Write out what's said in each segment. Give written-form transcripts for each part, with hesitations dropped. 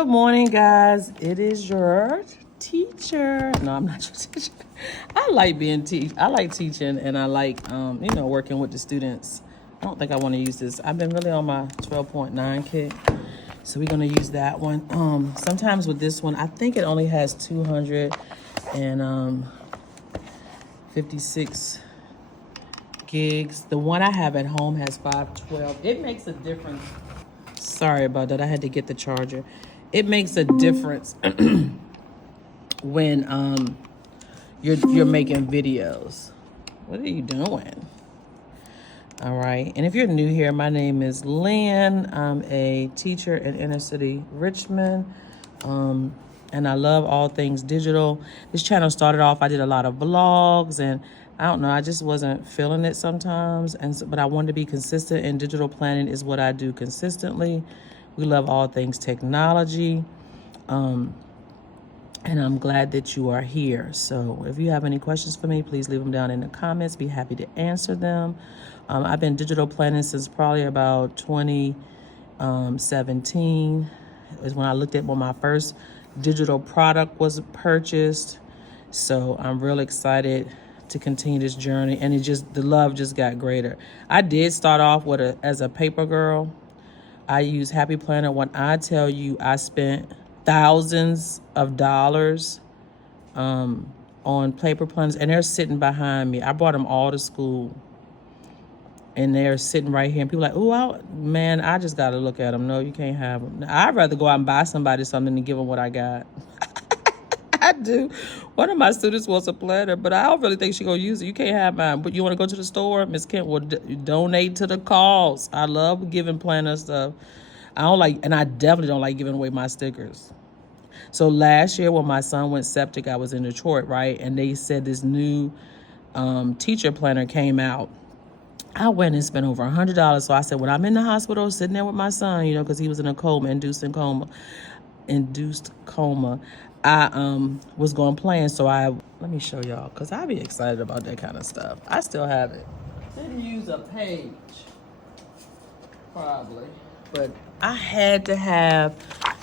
Good morning, guys. It is your teacher. No, I'm not your teacher. I like I like teaching, and I like, working with the students. I don't think I want to use this. I've been really on my 12.9 kick, so we're gonna use that one. Sometimes with this one, I think it only has 256 gigs. The one I have at home has 512. It makes a difference. Sorry about that. I had to get the charger. It makes a difference when you're making videos. What are you doing? All right. And if you're new here, my name is Lynn. I'm a teacher in inner city Richmond. And I love all things digital. This channel started off, I did a lot of vlogs, and I don't know, I just wasn't feeling it sometimes. But I wanted to be consistent, and digital planning is what I do consistently. We love all things technology. And I'm glad that you are here. So if you have any questions for me, please leave them down in the comments. Be happy to answer them. I've been digital planning since probably about 2017. Is when I looked at when my first digital product was purchased. So I'm real excited to continue this journey, and the love just got greater. I did start off as a paper girl. I use Happy Planner. When I tell you I spent thousands of dollars on paper planners, and they're sitting behind me. I brought them all to school, and they're sitting right here. And people are like, oh, man, I just got to look at them. No, you can't have them. I'd rather go out and buy somebody something than give them what I got. I do. One of my students wants a planner, but I don't really think she's going to use it. You can't have mine. But you want to go to the store? Miss Kent will donate to the cause. I love giving planner stuff. And I definitely don't like giving away my stickers. So last year when my son went septic, I was in Detroit, right? And they said this new teacher planner came out. I went and spent over $100. So I said, when I'm in the hospital sitting there with my son, because he was in a induced coma, I was going to plan. So let me show y'all, because I be excited about that kind of stuff. I still have it. Didn't use a page, probably, but I had to have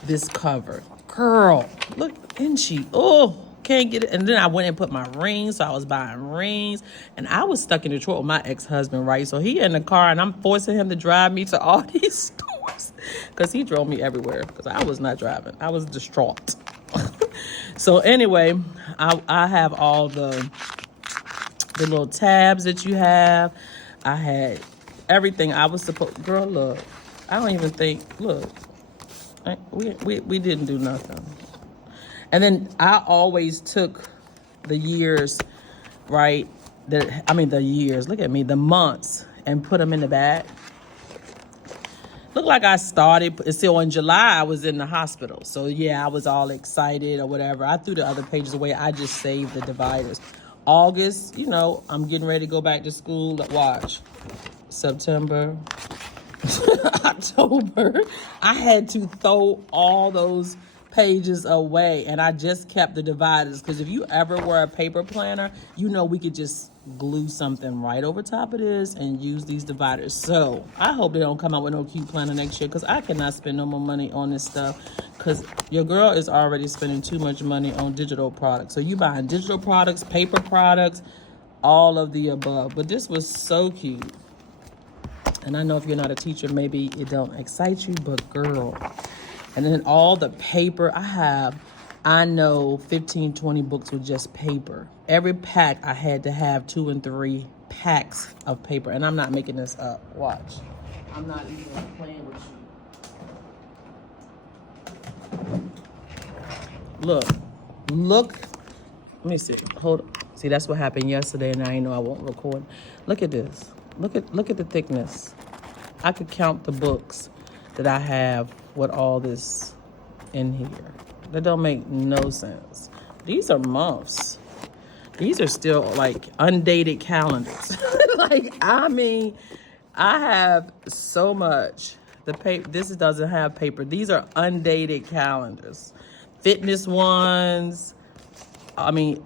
this cover. Girl, look, isn't she? Oh, can't get it. And then I went and put my rings, so I was buying rings, and I was stuck in Detroit with my ex-husband, right? So he in the car, and I'm forcing him to drive me to all these stores, because he drove me everywhere, because I was not driving. I was distraught. So anyway, I have all the little tabs that you have. I had everything I was supposed. Girl, look, I don't even think. Look, we didn't do nothing. And then I always took the years, right? The years. Look at me, the months, and put them in the bag. Look like I started, still in July, I was in the hospital. So yeah, I was all excited or whatever. I threw the other pages away. I just saved the dividers. August, I'm getting ready to go back to school. Watch. September, October. I had to throw all those pages away, and I just kept the dividers, because if you ever were a paper planner, we could just glue something right over top of this and use these dividers. So I hope they don't come out with no cute planner next year, because I cannot spend no more money on this stuff, because your girl is already spending too much money on digital products. So you buying digital products, paper products, all of the above. But this was so cute. And I know if you're not a teacher, maybe it don't excite you, but girl. And then all the paper I know 15, 20 books with just paper. Every pack I had to have 2 and 3 packs of paper. And I'm not making this up. Watch. I'm not even playing with you. Look. Let me see. Hold on. See, that's what happened yesterday, and I know I won't record. Look at this. Look at the thickness. I could count the books that I have with all this in here. That don't make no sense. These are months. These are still like undated calendars. I have so much. The paper. This doesn't have paper. These are undated calendars. Fitness ones.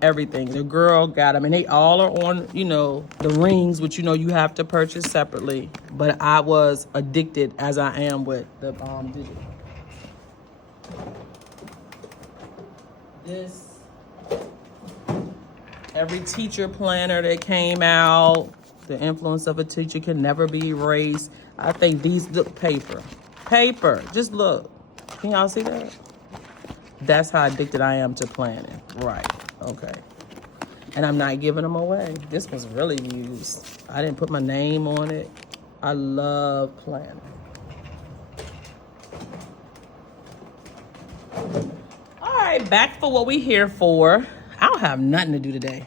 Everything. The girl got them, and they all are on, the rings, which, you have to purchase separately. But I was addicted, as I am with the digital. This, every teacher planner that came out, the influence of a teacher can never be erased. I think these, look, paper, just look. Can y'all see that? That's how addicted I am to planning. Right, okay. And I'm not giving them away. This was really used. I didn't put my name on it. I love planning. All right, back for what we here for. I don't have nothing to do today.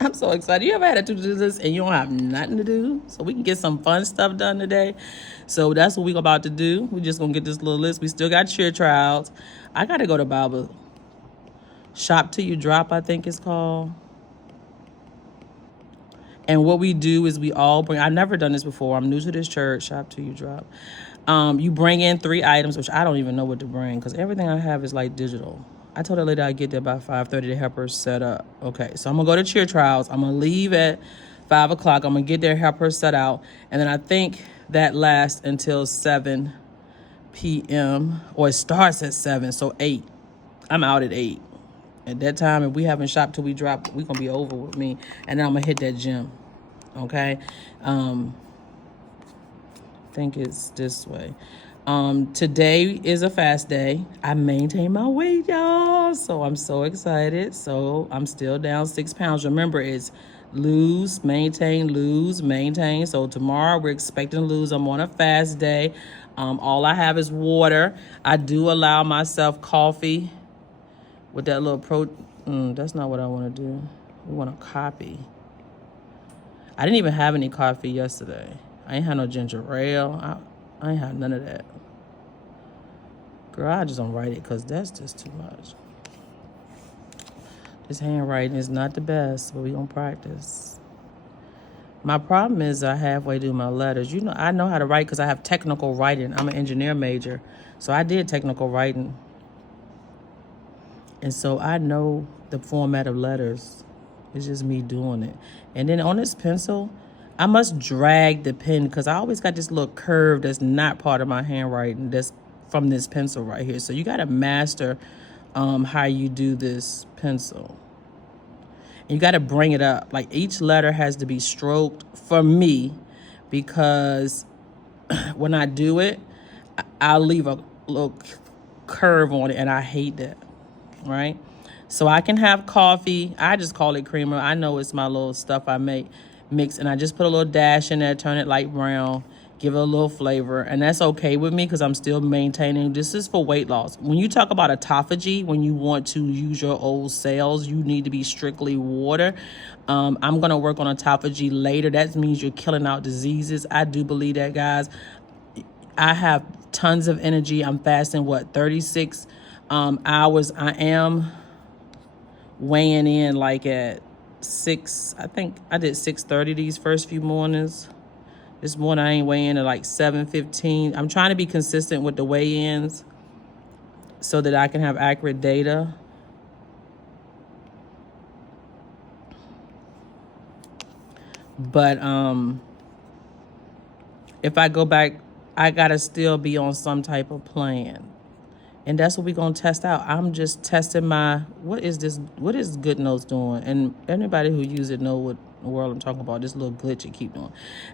I'm so excited. You ever had to do this and you don't have nothing to do? So we can get some fun stuff done today. So that's what we're about to do. We're just gonna get this little list. We still got cheer trials. I gotta go to BiblePrintShop till you drop, I think it's called. And what we do is we all bring, I've never done this before. I'm new to this church, shop till you drop. You bring in 3 items, which I don't even know what to bring because everything I have is like digital. I told her later I'd get there by 5:30 to help her set up. Okay, so I'm gonna go to cheer trials. I'm gonna leave at 5 o'clock. I'm gonna get there, help her set out. And then I think that lasts until 7 p.m. or it starts at 7, so 8. I'm out at 8. At that time, if we haven't shopped till we drop, we're going to be over with me. And then I'm going to hit that gym. Okay? I think it's this way. Today is a fast day. I maintain my weight, y'all. So I'm so excited. So I'm still down 6 pounds. Remember, it's lose, maintain, lose, maintain. So tomorrow we're expecting to lose. I'm on a fast day. All I have is water. I do allow myself coffee with that little that's not what I want to do. We want to copy. I didn't even have any coffee yesterday. I ain't had no ginger ale. I ain't had none of that. Girl, I just don't write it because that's just too much. This handwriting is not the best, but we gonna practice. My problem is I halfway do my letters. You know, I know how to write because I have technical writing. I'm an engineer major, so I did technical writing. And so I know the format of letters. It's just me doing it. And then on this pencil, I must drag the pen because I always got this little curve that's not part of my handwriting that's from this pencil right here. So you got to master how you do this pencil. And you got to bring it up. Like each letter has to be stroked for me because when I do it, I'll leave a little curve on it and I hate that. Right? So I can have coffee. I just call it creamer. I know it's my little stuff I mix, and I just put a little dash in there, turn it light brown, give it a little flavor, and that's okay with me because I'm still maintaining. This is for weight loss. When you talk about autophagy, when you want to use your old cells, you need to be strictly water. I'm going to work on autophagy later. That means you're killing out diseases. I do believe that, guys. I have tons of energy. I'm fasting, 36 hours. I am weighing in like at 6. I think I did 6:30 these first few mornings. This morning I ain't weighing at like 7:15. I'm trying to be consistent with the weigh-ins so that I can have accurate data. But if I go back, I gotta still be on some type of plan. And that's what we're going to test out. I'm just testing what is this? What is Goodnotes doing? And anybody who uses it know what the world I'm talking about, this little glitch it keep doing.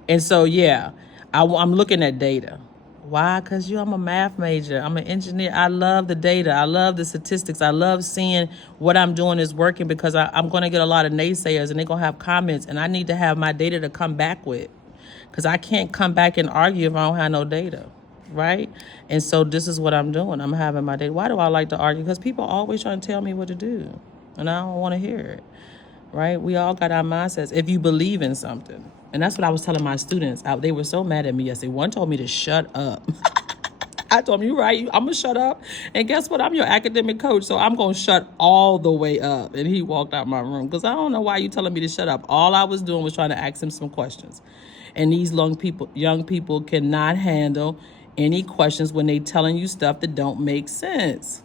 And so, yeah, I'm looking at data. Why? Because I'm a math major. I'm an engineer. I love the data. I love the statistics. I love seeing what I'm doing is working because I'm going to get a lot of naysayers and they're going to have comments. And I need to have my data to come back with because I can't come back and argue if I don't have no data. Right? And so this is what I'm doing. I'm having my day. Why do I like to argue? Because people always trying to tell me what to do. And I don't want to hear it. Right? We all got our mindsets. If you believe in something. And that's what I was telling my students. They were so mad at me yesterday. One told me to shut up. I told him, you're right. I'm going to shut up. And guess what? I'm your academic coach. So I'm going to shut all the way up. And he walked out my room. Because I don't know why you telling me to shut up. All I was doing was trying to ask him some questions. And these young people cannot handle any questions when they telling you stuff that don't make sense.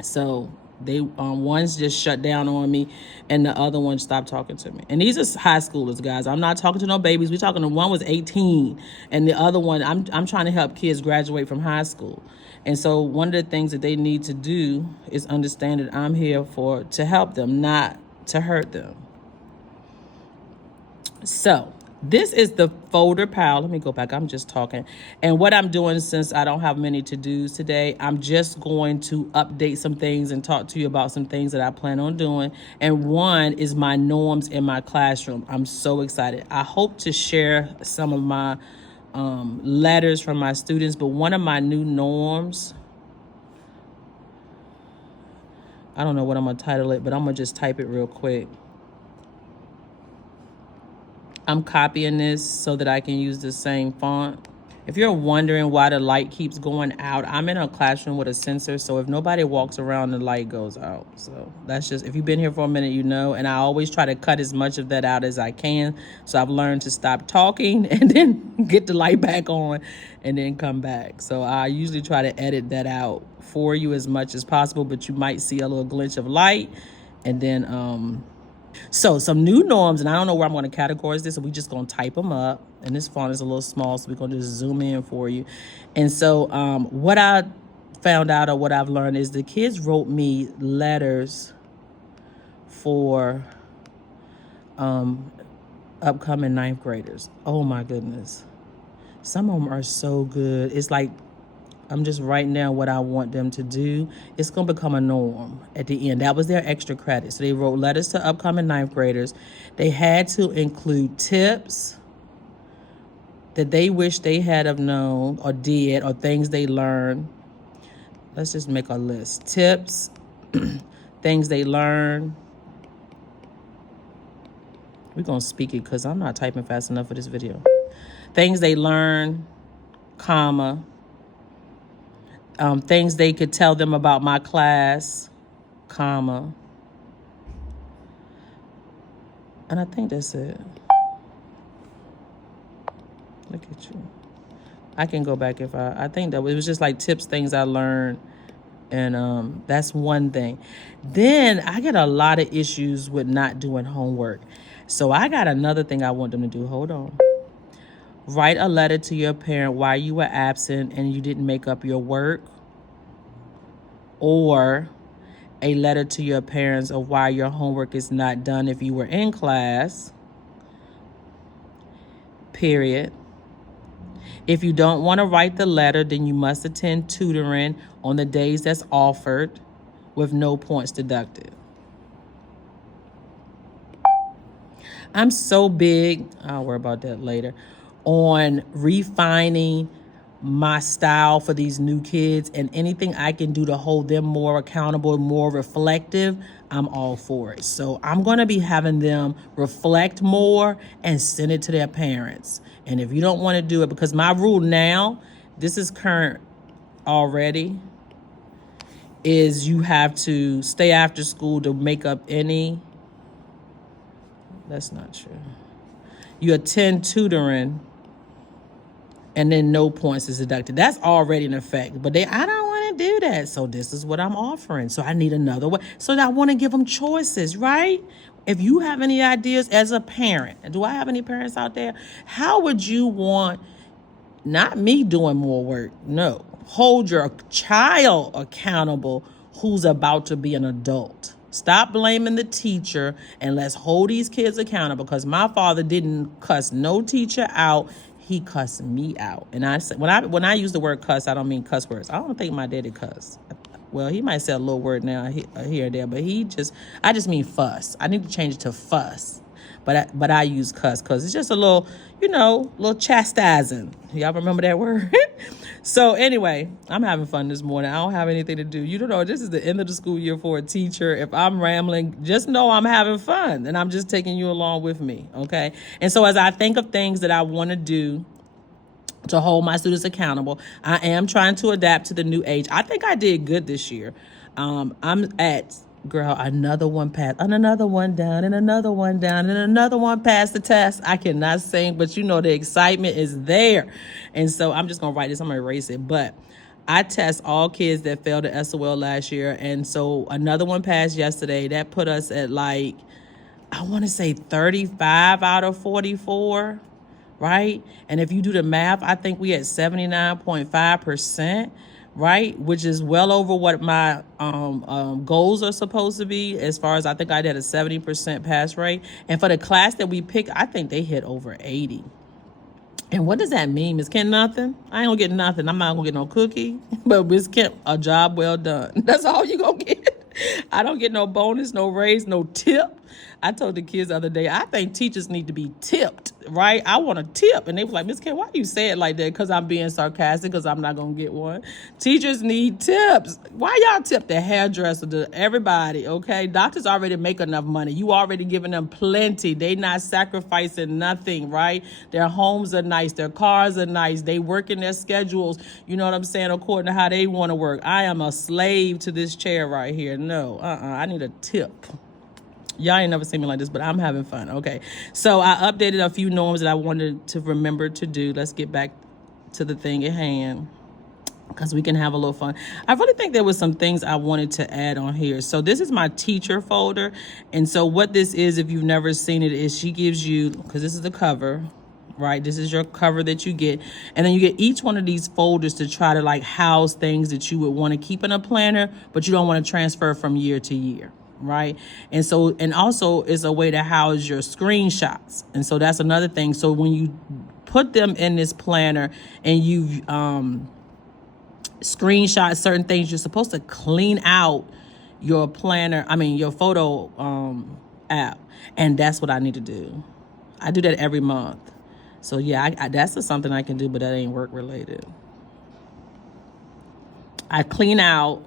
So They one's just shut down on me, and the other one stopped talking to me. And these are high schoolers, guys. I'm not talking to no babies. We're talking to one was 18, and the other one, I'm trying to help kids graduate from high school. And so one of the things that they need to do is understand that I'm here to help them, not to hurt them. So this is the folder pile. Let me go back. I'm just talking. And what I'm doing, since I don't have many to-dos today, I'm just going to update some things and talk to you about some things that I plan on doing. And one is my norms in my classroom. I'm so excited. I hope to share some of my letters from my students, but one of my new norms, I don't know what I'm going to title it, but I'm going to just type it real quick. I'm copying this so that I can use the same font. If you're wondering why the light keeps going out, I'm in a classroom with a sensor, so if nobody walks around, the light goes out. So that's just, if you've been here for a minute, you know, and I always try to cut as much of that out as I can. So I've learned to stop talking and then get the light back on and then come back. So I usually try to edit that out for you as much as possible, but you might see a little glitch of light. And then, so some new norms, and I don't know where I'm going to categorize this, so we're just going to type them up. And this font is a little small, so we're going to just zoom in for you. And so what I found out, or what I've learned, is the kids wrote me letters for upcoming 9th graders. Oh, my goodness. Some of them are so good. It's like, I'm just writing down what I want them to do. It's going to become a norm at the end. That was their extra credit. So they wrote letters to upcoming 9th graders. They had to include tips that they wish they had have known or did, or things they learned. Let's just make a list. Tips, things they learned. We're going to speak it because I'm not typing fast enough for this video. Things they learned, comma. Things they could tell them about my class, comma. And I think that's it. Look at you. I can go back if I think that it was just like tips, things I learned. And that's one thing. Then I get a lot of issues with not doing homework. So I got another thing I want them to do. Hold on. Write a letter to your parent while you were absent and you didn't make up your work. Or a letter to your parents of why your homework is not done if you were in class. Period. If you don't want to write the letter, then you must attend tutoring on the days that's offered with no points deducted. I'm so big, I'll worry about that later, on refining my style for these new kids, and anything I can do to hold them more accountable, more reflective, I'm all for it. So I'm going to be having them reflect more and send it to their parents. And if you don't want to do it, because my rule now, this is current already, is you have to stay after school to make up any, that's not true. You attend tutoring and then no points is deducted. That's already in effect. But I don't want to do that. So this is what I'm offering. So I need another way. So I want to give them choices, right? If you have any ideas as a parent, and do I have any parents out there? How would you want, not me doing more work, no, hold your child accountable who's about to be an adult? Stop blaming the teacher and let's hold these kids accountable, because my father didn't cuss no teacher out. He cussed me out. And I said, when I use the word cuss, I don't mean cuss words. I don't think my daddy cussed. Well, he might say a little word now here or there, but I just mean fuss. I need to change it to fuss. But I use cuss because it's just a little, little chastising. Y'all remember that word? So anyway, I'm having fun this morning. I don't have anything to do. You don't know, this is the end of the school year for a teacher. If I'm rambling, just know I'm having fun and I'm just taking you along with me, okay? And so as I think of things that I want to do to hold my students accountable, I am trying to adapt to the new age. I think I did good this year. I'm at, girl, another one passed, and another one down, and another one down, and another one passed the test. I cannot sing, but the excitement is there. And so I'm just going to write this. I'm going to erase it. But I test all kids that failed the SOL last year. And so another one passed yesterday. That put us at like, I want to say 35 out of 44, right? And if you do the math, I think we at 79.5%, right? Which is well over what my goals are supposed to be, as far as I think I did a 70% pass rate. And for the class that we picked, I think they hit over 80. And what does that mean, Miss Kent? Nothing. I ain't gonna get nothing. I'm not gonna get no cookie. But Miss Kent, a job well done. That's all you gonna get. I don't get no bonus, no raise, no tip. I told the kids the other day, I think teachers need to be tipped, right? I want a tip. And they was like, Miss Kent, why do you say it like that? Because I'm being sarcastic, because I'm not going to get one. Teachers need tips. Why y'all tip the hairdresser, to everybody, okay? Doctors already make enough money. You already giving them plenty. They not sacrificing nothing, right? Their homes are nice. Their cars are nice. They work in their schedules, you know what I'm saying, according to how they want to work. I am a slave to this chair right here. No, I need a tip. Y'all ain't never seen me like this, but I'm having fun. Okay, so I updated a few norms that I wanted to remember to do. Let's get back to the thing at hand, because we can have a little fun. I really think there was some things I wanted to add on here. So this is my teacher folder. And so what this is, if you've never seen it, is she gives you, because this is the cover, right? This is your cover that you get. And then you get each one of these folders to try to like house things that you would want to keep in a planner, but you don't want to transfer from year to year. Right. And so, and also is a way to house your screenshots. And so that's another thing. So when you put them in this planner and you've screenshot certain things, you're supposed to clean out your planner, your photo app. And that's what I need to do. I do that every month. So yeah, that's just something I can do, but that ain't work related. I clean out.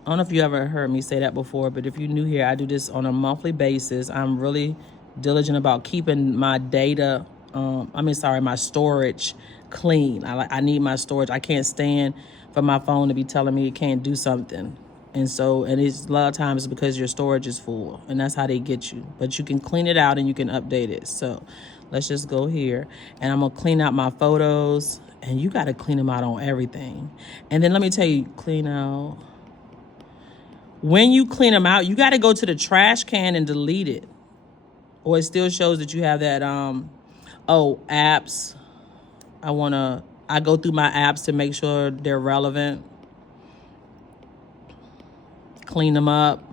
I don't know if you ever heard me say that before, but if you're new here, I do this on a monthly basis. I'm really diligent about keeping my data, my storage clean. I need my storage. I can't stand for my phone to be telling me it can't do something. And it's a lot of times because your storage is full, and that's how they get you. But you can clean it out and you can update it. So let's just go here, and I'm gonna clean out my photos, and you gotta clean them out on everything. And then let me tell you, clean out. When you clean them out, you got to go to the trash can and delete it. Or it still shows that you have that, apps. I go through my apps to make sure they're relevant. Clean them up.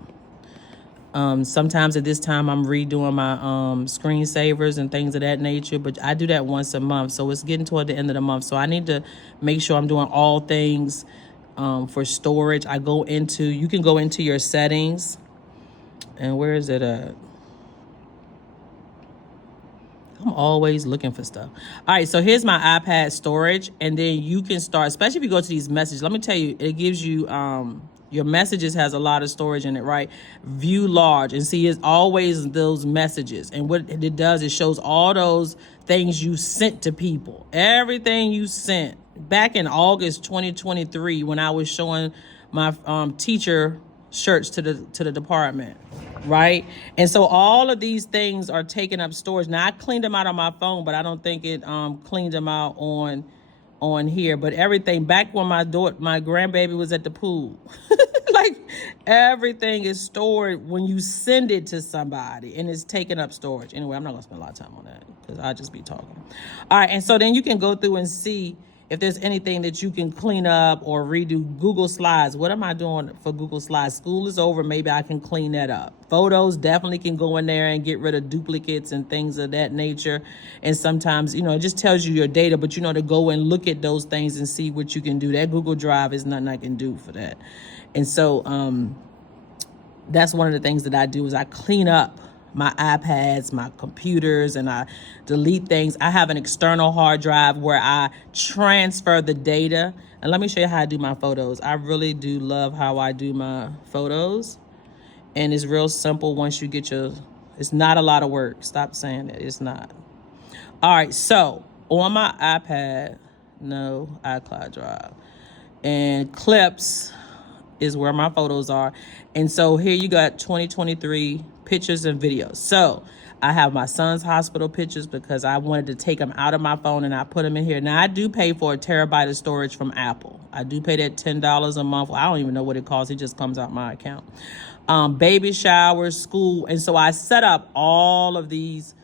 Sometimes at this time, I'm redoing my screensavers and things of that nature. But I do that once a month. So it's getting toward the end of the month. So I need to make sure I'm doing all things for storage. You can go into your settings, and where is it at? I'm always looking for stuff. All right, so here's my iPad storage, and then you can start, especially if you go to these messages. Let me tell you, it gives you, your messages has a lot of storage in it, right? View large, and see, it's always those messages. And what it does, it shows all those things you sent to people, everything you sent. Back in August 2023, when I was showing my teacher shirts to the department, right? And so all of these things are taking up storage. Now I cleaned them out on my phone, but I don't think it cleaned them out on here. But everything, back when my grandbaby was at the pool, like everything is stored when you send it to somebody, and it's taking up storage. Anyway, I'm not gonna spend a lot of time on that because I'll just be talking. All right, and so then you can go through and see if there's anything that you can clean up or redo. Google Slides. What am I doing for Google Slides? School is over. Maybe I can clean that up. Photos definitely can go in there and get rid of duplicates and things of that nature. And sometimes, it just tells you your data, but to go and look at those things and see what you can do. That Google Drive is nothing I can do for that. And so that's one of the things that I do is I clean up my iPads, my computers, and I delete things. I have an external hard drive where I transfer the data. And let me show you how I do my photos. I really do love how I do my photos. And it's real simple once you get it's not a lot of work. Stop saying that, it's not. All right, so on my iCloud Drive, and Clips is where my photos are. And so here you got 2023 pictures and videos. So I have my son's hospital pictures because I wanted to take them out of my phone and I put them in here. Now, I do pay for a terabyte of storage from Apple. I do pay that $10 a month. I don't even know what it costs. It just comes out my account. Baby showers, school. And so I set up all of these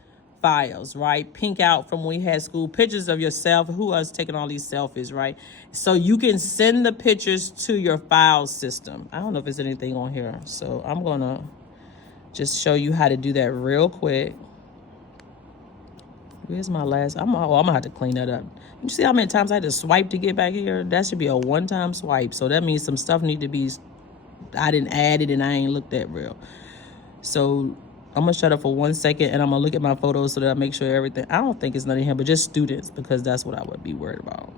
files, right? Pink out from when we had school, pictures of yourself. Who was taking all these selfies, right? So you can send the pictures to your file system. I don't know if there's anything on here. So I'm going to just show you how to do that real quick. Where's my last? I'm gonna have to clean that up. You see how many times I had to swipe to get back here? That should be a one-time swipe. So that means some stuff need to be, I didn't add it and I ain't looked at real. So I'm gonna shut up for 1 second and I'm gonna look at my photos so that I make sure everything, I don't think it's nothing here, but just students, because that's what I would be worried about.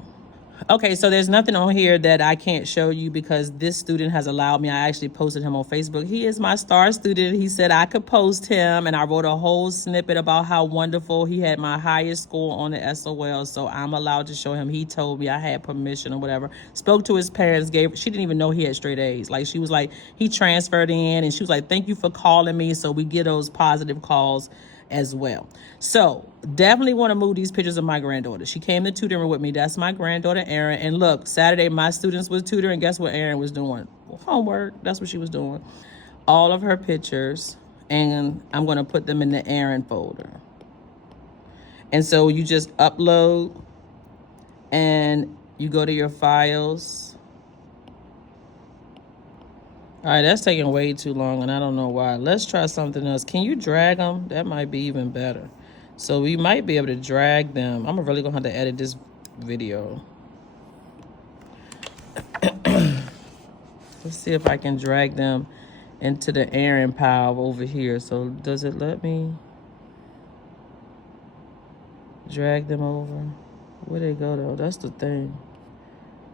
Okay, so there's nothing on here that I can't show you because this student has allowed me. I actually posted him on Facebook. He is my star student. He said I could post him, and I wrote a whole snippet about how wonderful he had my highest score on the SOL, so I'm allowed to show him. He told me I had permission or whatever. Spoke to his parents, she didn't even know he had straight A's. Like, she was like, he transferred in, and she was like, thank you for calling me, so we get those positive calls as well. So definitely want to move these pictures of my granddaughter. She came to tutoring with me. That's my granddaughter, Erin. And look, Saturday, my students was tutoring. Guess what Erin was doing? Homework. That's what she was doing. All of her pictures. And I'm going to put them in the Erin folder. And so you just upload and you go to your files. All right, that's taking way too long, and I don't know why. Let's try something else. Can you drag them? That might be even better. So we might be able to drag them. I'm really going to have to edit this video. Let's see if I can drag them into the Erin pile over here. So does it let me drag them over? Where they go, though? That's the thing.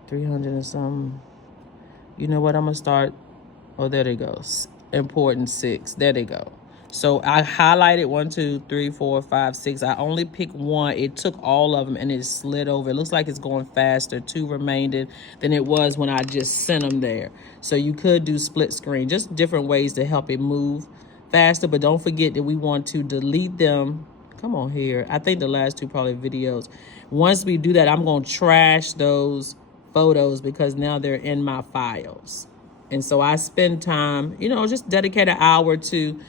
300 and something. You know what? I'm going to start. Oh, there they go. Important 6. There they go. So I highlighted 1, 2, 3, 4, 5, 6. I only picked one. It took all of them and it slid over. It looks like it's going faster. 2 remained than it was when I just sent them there. So you could do split screen, just different ways to help it move faster. But don't forget that we want to delete them. Come on here. I think the last 2 probably videos. Once we do that, I'm going to trash those photos because now they're in my files. And so I spend time, just dedicate an hour to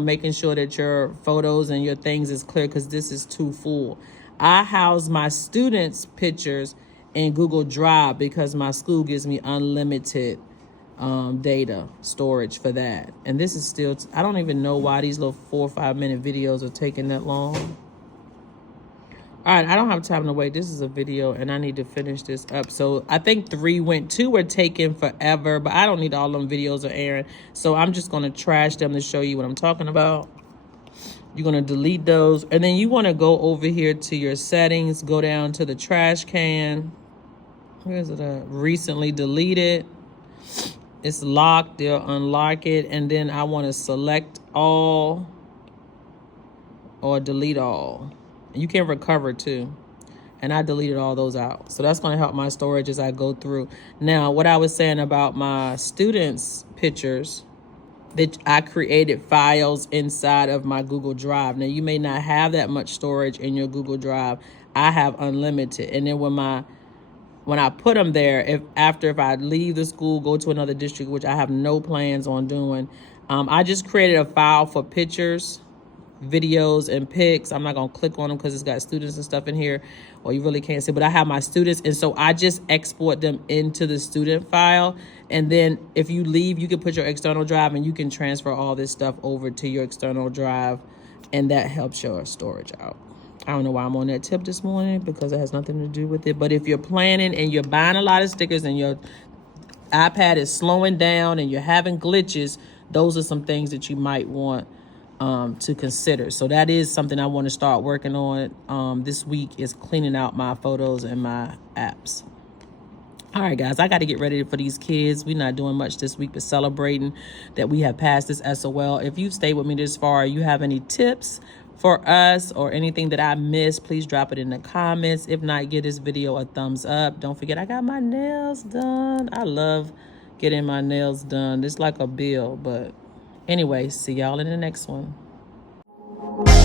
making sure that your photos and your things is clear because this is too full. I house my students' pictures in Google Drive because my school gives me unlimited data storage for that. And this is still, I don't even know why these little 4 or 5 minute videos are taking that long. All right, I don't have time to wait. This is a video, and I need to finish this up. So I think 3 went. 2 were taken forever, but I don't need all them videos of Erin. So I'm just going to trash them to show you what I'm talking about. You're going to delete those. And then you want to go over here to your settings. Go down to the trash can. Where is it at? Recently deleted. It's locked. They'll unlock it. And then I want to select all or delete all. You can recover too. And I deleted all those out. So that's going to help my storage as I go through. Now, what I was saying about my students' pictures, that I created files inside of my Google Drive. Now, you may not have that much storage in your Google Drive. I have unlimited. And then when I put them there, if I leave the school, go to another district, which I have no plans on doing, I just created a file for pictures, videos, and pics. I'm not going to click on them because it's got students and stuff in here, or you really can't see, but I have my students. And so I just export them into the student file. And then if you leave, you can put your external drive and you can transfer all this stuff over to your external drive. And that helps your storage out. I don't know why I'm on that tip this morning because it has nothing to do with it. But if you're planning and you're buying a lot of stickers and your iPad is slowing down and you're having glitches, those are some things that you might want to consider. So that is something I want to start working on this week, is cleaning out my photos and my apps. All right, guys, I got to get ready for these kids. We're not doing much this week, but celebrating that we have passed this SOL. If you've stayed with me this far, you have any tips for us or anything that I missed, please drop it in the comments. If not, give this video a thumbs up. Don't forget, I got my nails done. I love getting my nails done. It's like a bill, but anyway, see y'all in the next one. you.